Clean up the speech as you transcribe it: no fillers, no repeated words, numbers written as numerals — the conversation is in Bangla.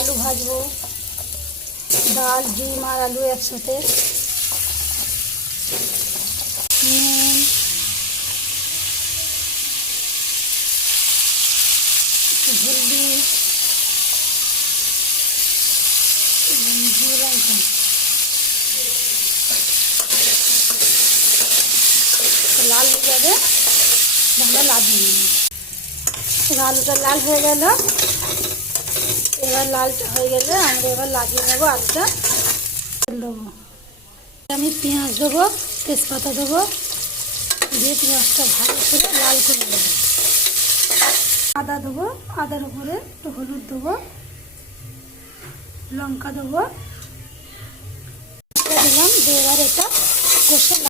आलू भाजबो, डाल डिम और आलू एक साथे, নুন, একটু হলদি, জিরে লঙ্কা, লাল হয়ে যাবে, ভালো লাগিয়ে আলুটা লাল হয়ে গেল। এবার লালটা হয়ে গেলে আমরা এবার লাগিয়ে নেবো আলুটা দেবো। আমি পেঁয়াজ দেবো, তেজপাতা দেবো, দিয়ে পেঁয়াজটা ভালো করে লাল করে দেবো। আদা দেবো, আদার উপরে একটু হলুদ দেবো, লঙ্কা দেবো, দিলাম দিয়ে এবার এটা কষে